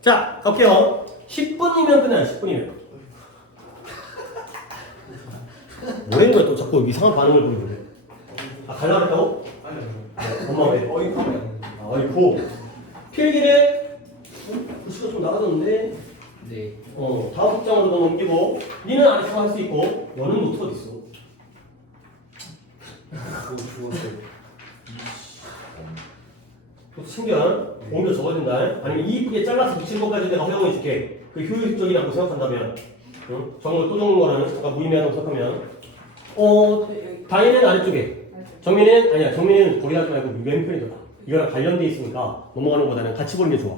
자, 갈게요. 10분이면 끝나요. 10분이면. 뭐라는 거야 또 자꾸 이상한 반응을 보이는데. 아, 갈라 그랬다고? 엄마 왜? 어이구. 아이고. 필기를 글씨가 좀 나가졌는데. 네. 다음 문장으로 넘기고 니는 안에서 할 수 있고 너는 노트 어디 있어? 죽었어요. 또 챙겨 옮겨 적어야 된다. 아니면 이쁘게 잘라서 붙이는 것까지 내가 허용해 줄게. 그 효율적이라고 생각한다면, 응? 적는 거 또 적는 거는 잠깐 무의미하다고 생각하면, 다인은 아래쪽에, 정민이는 아니야. 정민이는 거기다 하지 말고 왼편에 둬라. 이거랑 관련돼 있으니까 넘어가는 것보다는 같이 보는 게 좋아.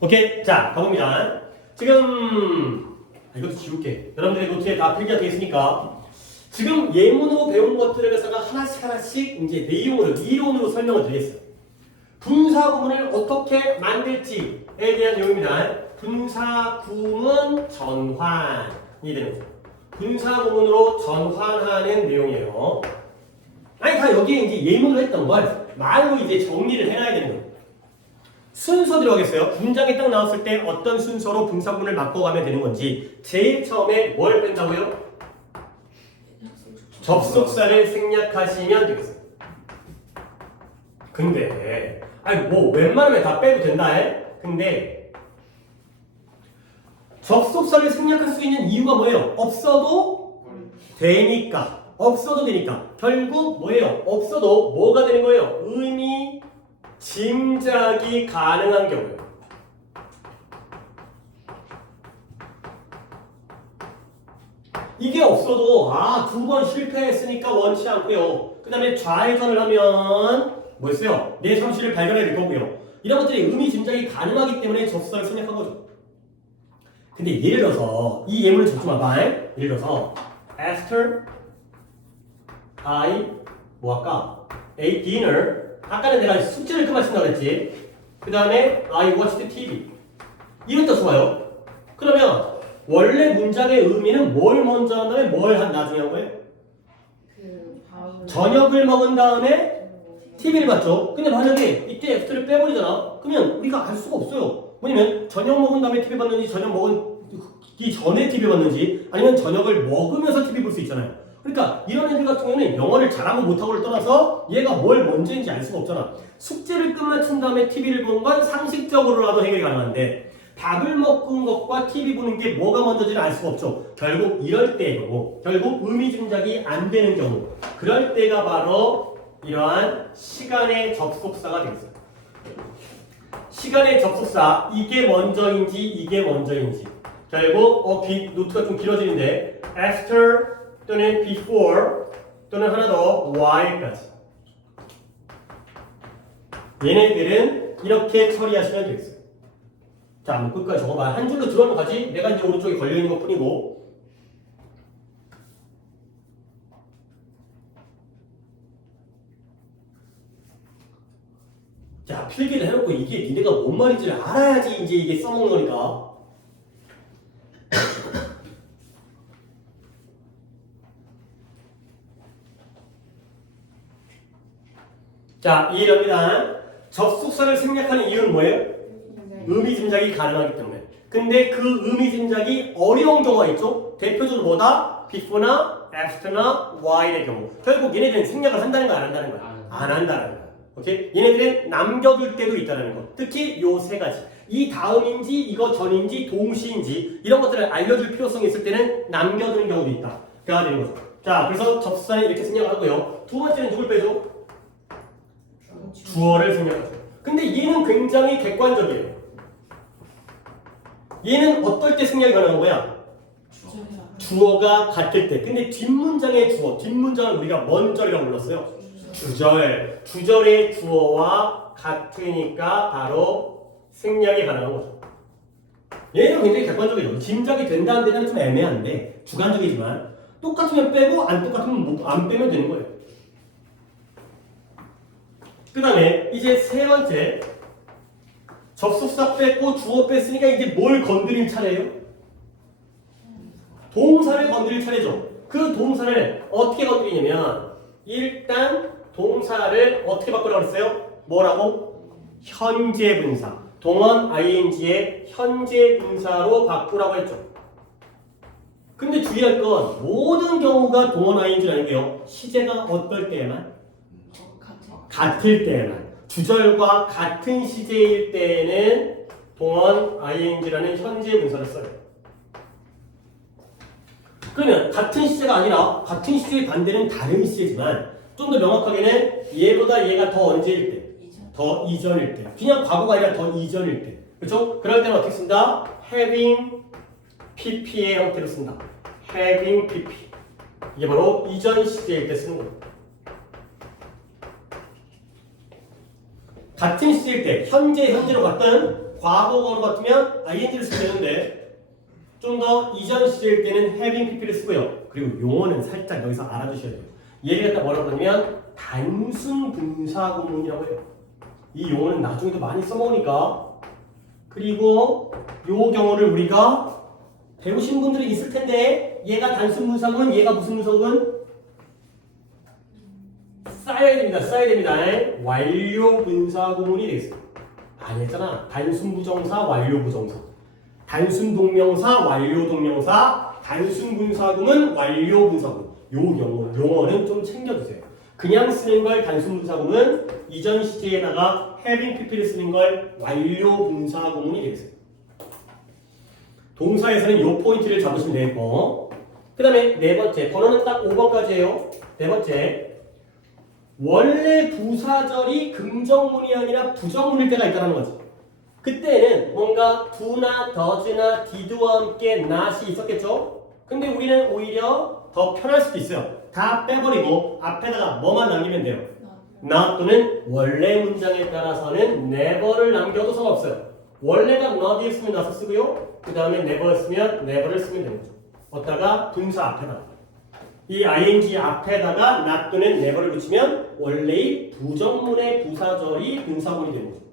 오케이, 자 가봅니다. 지금 이것도 지울게. 여러분들의 노트에 다 필기가 되어 있으니까 지금 예문으로 배운 것들을 갖다가 하나씩 이제 내용으로 이론으로 설명을 드리겠어요. 분사구문을 어떻게 만들지에 대한 내용입니다. 분사구문 전환이 되는 거죠. 분사구문으로 전환하는 내용이에요. 아니 다 여기에 이제 예문을 했던 걸 말로 이제 정리를 해놔야 되는 거예요. 순서 들어가겠어요. 문장이 딱 나왔을 때 어떤 순서로 분사구문을 바꿔가면 되는 건지 제일 처음에 뭘 뺀다고요? 접속사를 생략하시면 되겠어요. 근데 아니 뭐 웬만하면 다 빼도 된다 해? 근데 접속사를 생략할 수 있는 이유가 뭐예요? 없어도 되니까. 없어도 되니까. 결국 뭐예요? 없어도 뭐가 되는 거예요? 의미 짐작이 가능한 경우예요. 이게 없어도 두 번 실패했으니까 원치 않고요. 그 다음에 좌회전을 하면 뭐였어요? 내 상실을 발견해 낼 거고요. 이런 것들이 의미 짐작이 가능하기 때문에 접속사를 생략한 거죠. 근데 예를 들어서 이 예문을 적지 마봐. 예를 들어서 Esther, I 뭐 할까? ate dinner. 아까는 내가 숙제를 끝마친다고 그랬지. 그 다음에 I watched TV. 이런 뜻 좋아요. 그러면 원래 문장의 의미는 뭘 먼저 한 다음에 뭘 나중에 한 거예요? 저녁을 먹은 다음에 TV를 봤죠. 근데 만약에 이때 X를 빼버리잖아. 그러면 우리가 알 수가 없어요. 뭐냐면 저녁 먹은 다음에 TV 봤는지 저녁 먹기 전에 TV 봤는지 아니면 저녁을 먹으면서 TV 볼 수 있잖아요. 그러니까 이런 애들 같은 경우는 영어를 잘하고 못하고를 떠나서 얘가 뭘 먼저인지 알 수가 없잖아. 숙제를 끝마친 다음에 TV를 보는 건 상식적으로라도 해결이 가능한데 밥을 먹은 것과 TV 보는 게 뭐가 먼저인지는 알 수가 없죠. 결국 이럴 때고 결국 의미 짐작이 안 되는 경우 그럴 때가 바로 이러한 시간의 접속사가 되겠어요. 시간의 접속사 이게 먼저인지 이게 먼저인지 결국 노트가 좀 길어지는데 after 또는 before 또는 하나 더 while까지 얘네들은 이렇게 처리하시면 되겠어요. 자, 한번 끝까지 적어봐. 한 줄로 들어가면 가지. 내가 이제 오른쪽에 걸려있는 것 뿐이고. 자, 필기를 해놓고 이게 니네가 뭔 말인지를 알아야지 이제 이게 써먹는 거니까. 자, 이해됩니다. 접속사를 생략하는 이유는 뭐예요? 의미 짐작이 가능하기 때문에. 근데 그 의미 짐작이 어려운 경우가 있죠? 대표적으로 뭐다? before나 after나 while의 경우. 결국 얘네들은 생략을 한다는 거야, 안 한다는 거야? 안 한다는 거야. 오케이? 얘네들은 남겨둘 때도 있다는 거. 특히 요 세 가지. 이 다음인지, 이거 전인지, 동시인지 이런 것들을 알려줄 필요성이 있을 때는 남겨두는 경우도 있다. 그래야 되는 거죠. 자, 그래서 접속사는 이렇게 생략을 하고요. 두 번째는 누굴 빼죠? 주어를 생략하죠. 근데 얘는 굉장히 객관적이에요. 얘는 어떨 때 생략이 가능한 거야? 주어가 같을 때. 근데 뒷문장의 주어, 뒷문장을 우리가 뭔 절이라고 불렀어요? 주절. 주절의 주어와 같으니까 바로 생략이 가능한 거죠. 얘는 굉장히 객관적이죠. 짐작이 된다 안 되는 좀 애매한데 주관적이지만 똑같으면 빼고 안 똑같으면 안 빼면 되는 거예요. 그 다음에 이제 세 번째 접속사 뺐고 주어 뺐으니까 이제 뭘 건드릴 차례예요? 동사를 건드릴 차례죠. 그 동사를 어떻게 건드리냐면 일단 동사를 어떻게 바꾸라고 했어요? 뭐라고? 현재 분사. 동원 ing의 현재 분사로 바꾸라고 했죠. 근데 주의할 건 모든 경우가 동원 ing는 아니고요. 시제가 어떨 때에만? 같을 때에만. 주절과 같은 시제일 때에는 동원 ing라는 현재 분사를 써요. 그러면 같은 시제가 아니라 같은 시제의 반대는 다른 시제지만 좀 더 명확하게는 얘보다 얘가 더 언제일 때? 더 이전일 때. 그냥 과거가 아니라 더 이전일 때. 그렇죠? 그럴 때는 어떻게 쓴다? having pp의 형태로 쓴다. having pp. 이게 바로 이전 시제일 때 쓰는 거예요. 같은 시제일 때 현재로 같은 과거로 같으면 ing를 쓰면 되는데 좀 더 이전 시제일 때는 having pp를 쓰고요. 그리고 용어는 살짝 여기서 알아두셔야 돼요. 얘를 갖다 뭐라고 그러냐면 단순 분사 구문이라고 해요. 이 용어는 나중에도 많이 써먹으니까. 그리고 요 경우를 우리가 배우신 분들이 있을 텐데 얘가 단순 분사 구문, 얘가 무슨 분사 구문? 쌓여야 됩니다. 완료 분사 구문이 되겠어요. 아니 했잖아. 단순 부정사, 완료 부정사. 단순 동명사, 완료 동명사. 단순 분사 구문, 완료 분사 구문. 요 용어는 좀 챙겨주세요. 그냥 쓰는 걸 단순 분사 구문, 이전 시제에다가 having pp를 쓰는 걸 완료 분사 구문이 되겠어요. 동사에서는 요 포인트를 잡으시면 되고, 그 다음에 네 번째, 번호는 딱 5번까지예요. 네 번째, 원래 부사절이 긍정문이 아니라 부정문일 때가 있다는 거지. 그때는 뭔가 do나 does나 did와 함께 not이 있었겠죠? 근데 우리는 오히려 더 편할 수도 있어요. 다 빼버리고 앞에다가 뭐만 남기면 돼요. not 또는 원래 문장에 따라서는 never를 남겨도 상관없어요. 원래가 not이었으면 not을 쓰고요. 그 다음에 never였으면 never를 쓰면 되는 거죠. 어디다가 분사 앞에다가. 이 ing 앞에다가 not 또는 never를 붙이면 원래의 부정문의 부사절이 분사문이 되는 거죠.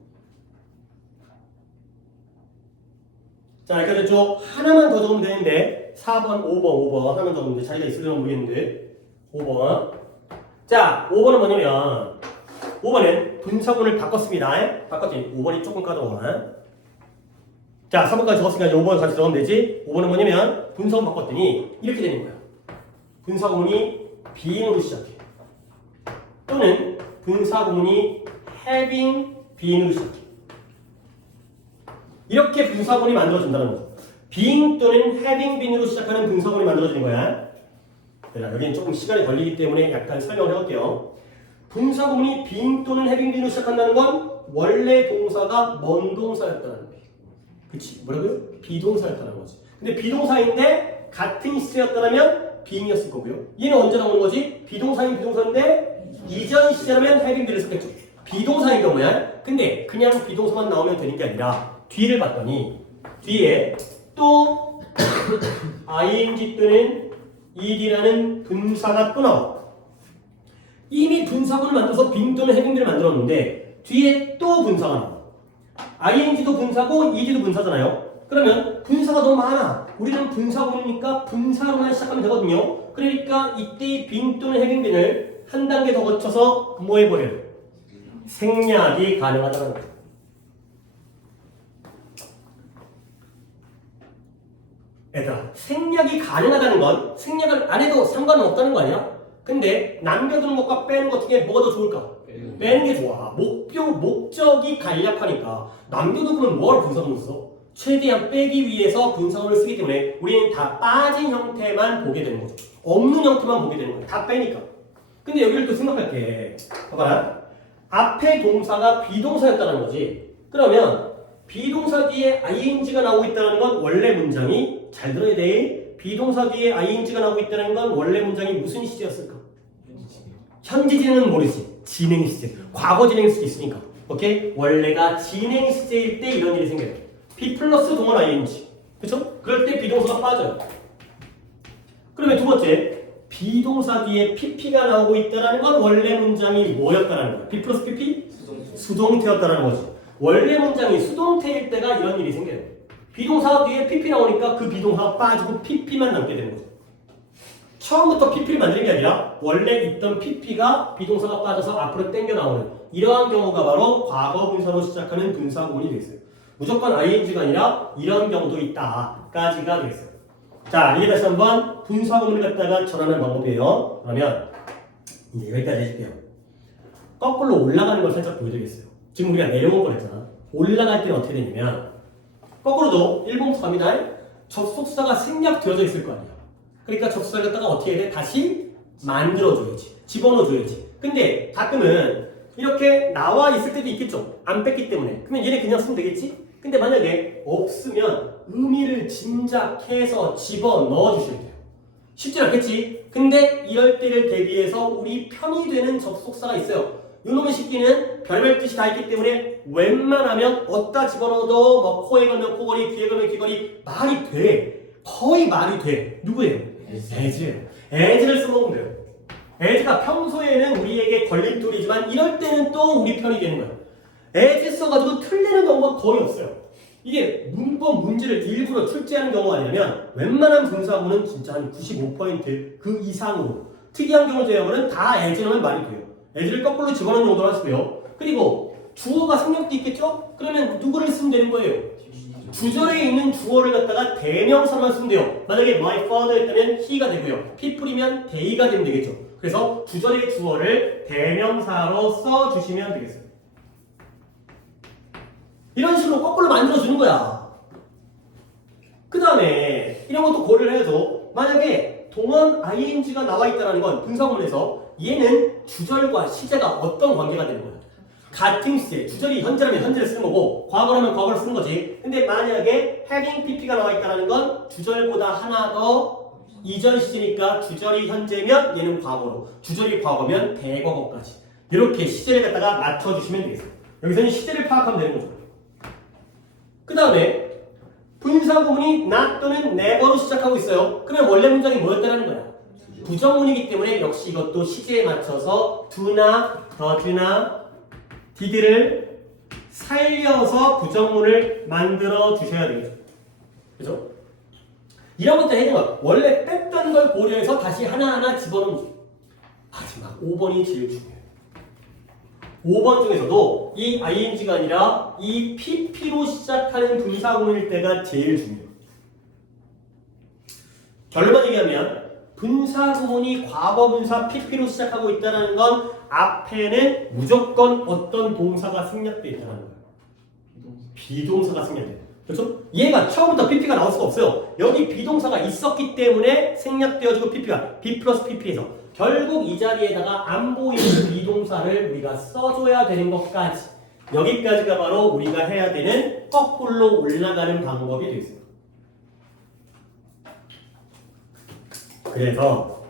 자, 이렇게 됐죠? 하나만 더 적으면 되는데 4번, 5번 하나만 더 적으면 자리가 있을려나 모르겠는데 5번. 자, 5번은 뭐냐면 5번은 분사문을 바꿨습니다. 바꿨지? 5번이 조금 까다로워. 자, 3번까지 적었으니까 이제 5번 같이 적으면 되지? 5번은 뭐냐면 분사문 바꿨더니 이렇게 되는 거야. 분사구문이 being으로 시작해. 또는 분사구문이 having being으로 시작해. 이렇게 분사구문이 만들어진다는 거죠. being 또는 having been으로 시작하는 분사구문이 만들어지는 거야. 여기는 조금 시간이 걸리기 때문에 약간 설명을 해볼게요. 분사구문이 being 또는 having been으로 시작한다는 건 원래 동사가 뭔 동사였다는 거예요. 그치? 뭐라고요? 비동사였다는 거지. 근데 비동사인데 같은 시제였다면 being이었을 거고요. 얘는 언제 나오는 거지? 비동사인데 이전 시제라면 having been을 썼겠죠. 비동사인 경우야. 근데 그냥 비동사만 나오면 되는 게 아니라 뒤를 봤더니 뒤에 또 ing 또는 ed라는 분사가 또 나와. 이미 분사구를 만들어서 being 또는 having들을 만들었는데 뒤에 또 분사가 나와. ing도 분사고 ed도 분사잖아요. 그러면 분사가 너무 많아. 우리는 분사구니까 분사로만 시작하면 되거든요. 그러니까 이때 being 또는 having been을 한 단계 더 거쳐서 뭐 해버려요? 생략이 가능하다는 거죠. 얘들아, 생략이 가능하다는 건 생략을 안 해도 상관은 없다는 거 아니야? 근데 남겨두는 것과 빼는 것 중에 뭐가 더 좋을까? 빼는 게 좋아. 목적이 간략하니까 남겨두고는 뭐하러 분사문을 써? 최대한 빼기 위해서 분사문을 쓰기 때문에 우리는 다 빠진 형태만 보게 되는 거죠. 없는 형태만 보게 되는 거야. 다 빼니까. 근데 여기를 또 생각할게. 봐봐. 앞에 동사가 비동사였다는 거지. 그러면 비동사 뒤에 ing가 나오고 있다는 건 원래 문장이, 잘 들어야 돼. 비동사 뒤에 ing가 나오고 있다는 건 원래 문장이 무슨 시제였을까? 현재 진행은 모르지. 진행 시제. 과거 진행일 수도 있으니까. 오케이? 원래가 진행 시제일 때 이런 일이 생겨요. be 플러스 동원 ing. 그쵸? 그럴 때 비동사가 빠져요. 그러면 두 번째, 비동사 뒤에 pp가 나오고 있다는 건 원래 문장이 뭐였다는 거야? be 플러스 pp? 수동태였다는 거지. 원래 문장이 수동태일 때가 이런 일이 생겨요. 비동사 뒤에 pp 나오니까 그 비동사가 빠지고 pp만 남게 되는 거죠. 처음부터 pp를 만드는 게 아니라 원래 있던 pp가 비동사가 빠져서 앞으로 땡겨 나오는 이러한 경우가 바로 과거 분사로 시작하는 분사구문이 되겠어요. 무조건 ing가 아니라 이런 경우도 있다까지가 되겠어요. 자, 이게 다시 한번 분사구문을 갖다가 전하는 방법이에요. 그러면 이제 여기까지 해줄게요. 거꾸로 올라가는 걸 살짝 보여드리겠어요. 지금 우리가 내려온 걸 했잖아. 올라갈 때는 어떻게 되냐면 거꾸로도 일봉수 갑니다. 접속사가 생략되어져 있을 거 아니야. 그러니까 접속사를 갖다가 어떻게 해야 돼? 다시 만들어줘야지. 집어넣어줘야지. 근데 가끔은 이렇게 나와 있을 때도 있겠죠. 안 뺐기 때문에. 그러면 얘네 그냥 쓰면 되겠지? 근데 만약에 없으면 의미를 짐작해서 집어넣어 주셔야 돼요. 쉽지 않겠지? 근데 이럴 때를 대비해서 우리 편이 되는 접속사가 있어요. 요놈의 식기는 별별 뜻이 다 있기 때문에 웬만하면 어디다 집어넣어도 뭐 코에 걸면 코걸이, 귀에 걸면 귀걸이 말이 돼. 거의 말이 돼. 누구예요? as예요. as를 써먹으면 돼요. as가 평소에는 우리에게 걸림돌이지만 이럴 때는 또 우리 편이 되는 거예요. as 써가지고 틀리는 경우가 거의 없어요. 이게 문법 문제를 일부러 출제하는 경우가 아니라면 웬만한 분사구는 진짜 한 95% 그 이상으로 특이한 경우 제외하고는 다 as 넣으면 말이 돼요. as를 거꾸로 집어넣는 정도로 하시고요. 그리고 주어가 생략도 있겠죠? 그러면 누구를 쓰면 되는 거예요? 주절에 있는 주어를 갖다가 대명사로만 쓰면 돼요. 만약에 my father 했다면 he가 되고요. people이면 they가 되면 되겠죠. 그래서 주절의 주어를 대명사로 써주시면 되겠어요. 이런 식으로 거꾸로 만들어주는 거야. 그 다음에 이런 것도 고려를 해야죠. 만약에 동원 ing가 나와 있다는 건 분사구문에서 얘는 주절과 시제가 어떤 관계가 되는 거야? 같은 시제, 주절이 현재라면 현재를 쓰는 거고 과거라면 과거를 쓰는 거지. 근데 만약에 having pp가 나와 있다는 건 주절보다 하나 더 이전 시제니까 주절이 현재면 얘는 과거로, 주절이 과거면 대과거까지 이렇게 시제를 갖다가 맞춰주시면 되겠어요. 여기서는 시제를 파악하면 되는 거죠. 그 다음에 분사구문이 not 또는 never로 시작하고 있어요. 그러면 원래 문장이 뭐였다는 거야? 부정문이기 때문에 역시 이것도 시제에 맞춰서 do나, does나, did를 살려서 부정문을 만들어 주셔야 되겠죠. 그죠? 이런 것도 해야 돼요. 원래 뺐던 걸 고려해서 다시 하나하나 집어넣는 거죠. 마지막 5번이 제일 중요해요. 5번 중에서도 이 ing가 아니라 이 pp로 시작하는 분사구문일 때가 제일 중요해요. 결론만 얘기하면 분사구문이 과거분사 pp로 시작하고 있다는 건 앞에는 무조건 어떤 동사가 생략되어 있다는 거예요. 비동사가 생략돼요. 그렇죠? 얘가 처음부터 pp가 나올 수가 없어요. 여기 비동사가 있었기 때문에 생략되어지고 pp가 b 플러스 pp에서 결국 이 자리에다가 안 보이는 비동사를 우리가 써줘야 되는 것까지 여기까지가 바로 우리가 해야 되는 거꾸로 올라가는 방법이 되어 있어요. 그래서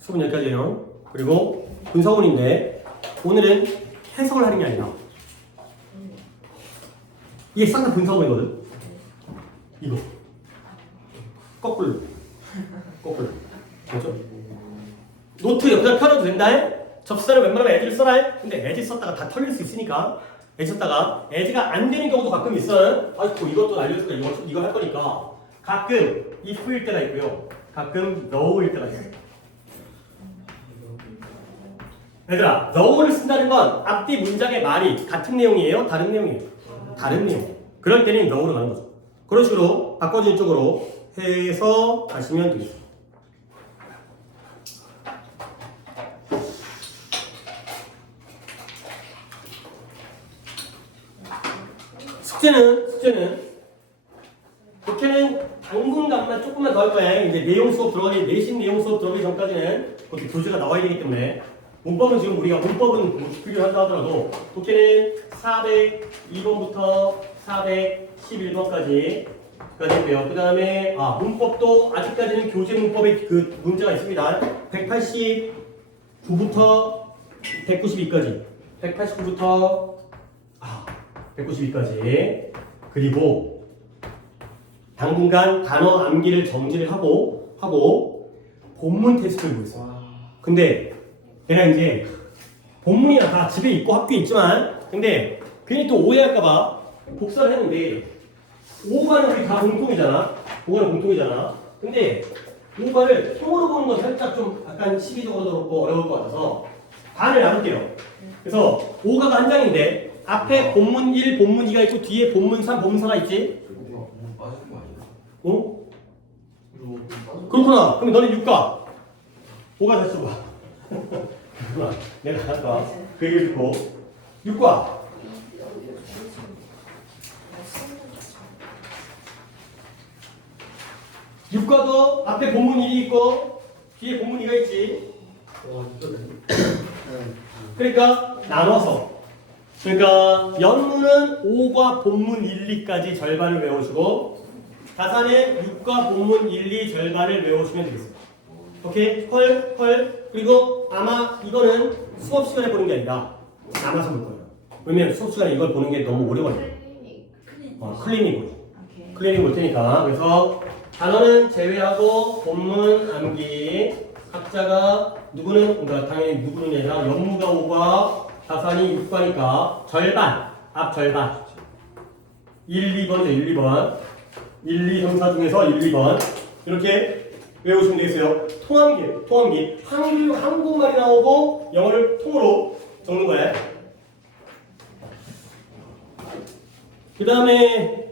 수분 여기까지예요. 그리고 분사구문인데 오늘은 해석을 하는 게 아니라 이게 싹 다 분사구문이거든. 이거 거꾸로 그렇죠? 노트 옆에다 펴줘도 된다. 접수사는 웬만하면 에즈를 써라. 근데 에즈 썼다가 다 털릴 수 있으니까 에즈 썼다가 에즈가 안 되는 경우도 가끔 있어요. 아이고 이것도 알려줄까? 이거 할 거니까 가끔 if일 때가 있고요. 가끔 no일 때가 있어요. 얘들아, no를 쓴다는 건 앞뒤 문장의 말이 같은 내용이에요? 다른 내용이에요? 다른 내용. 그럴 때는 no로 가는 거죠. 그런 식으로 바꿔주는 쪽으로 해서 가시면 되겠습니다. 숙제는 독해는 당분간만 조금만 더 할 거야. 이제 내용 수업 들어가기, 내신 내용 수업 들어가기 전까지는 그것도 교재가 나와야 되기 때문에 문법은 지금 우리가 문법은 뭐 필요한다 하더라도 독해는 402번부터 411번까지 했고요. 그 다음에 문법도 아직까지는 교재 문법에 그 문제가 있습니다. 189부터 192까지 189부터 192까지 그리고 당분간 단어 암기를 정지를 하고 본문 테스트를 보고 있어요. 근데 내가 이제 본문이나 다 집에 있고 학교에 있지만 근데 괜히 또 오해할까봐 복사를 했는데 5가는 우리 다 공통이잖아. 5가는 공통이잖아. 근데 5가를 통으로 보는 건 살짝 좀 약간 시기적으로도 그렇고 어려울 것 같아서 반을 나눌게요. 그래서 5가가 한 장인데 앞에 본문 1, 본문 2가 있고 뒤에 본문 3, 본문 4가 있지? 빠진 거 아니야? 어? 그렇구나. 그럼 너는 6가. 5가 됐어 봐. 그렇구나. 내가 아까 그 얘기를 듣고 6가. 6가도 앞에 본문 1이 있고 뒤에 본문 2가 있지. 그러니까 나눠서. 그러니까 연문은 5과 본문 1, 2까지 절반을 외우시고 가사는 6과 본문 1, 2 절반을 외우시면 되겠습니다. 오케이? 헐. 그리고 아마 이거는 수업 시간에 보는 게 아니라 남아서 볼 거예요. 왜냐면 수업 시간에 이걸 보는 게 너무 오래 걸려요. 클리닉 보죠. 클리닉 볼 테니까. 그래서 단어는 제외하고 본문 암기 각자가 누구는 그러니까 당연히 누구는 아니라 연무가 5과 가산이 6과니까 절반 앞 절반 1, 2번이죠. 1, 2번 1, 2, 3, 4 중에서 1, 2번 이렇게 외우시면 되겠어요. 통함기 한국말이 나오고 영어를 통으로 적는 거예요. 그 다음에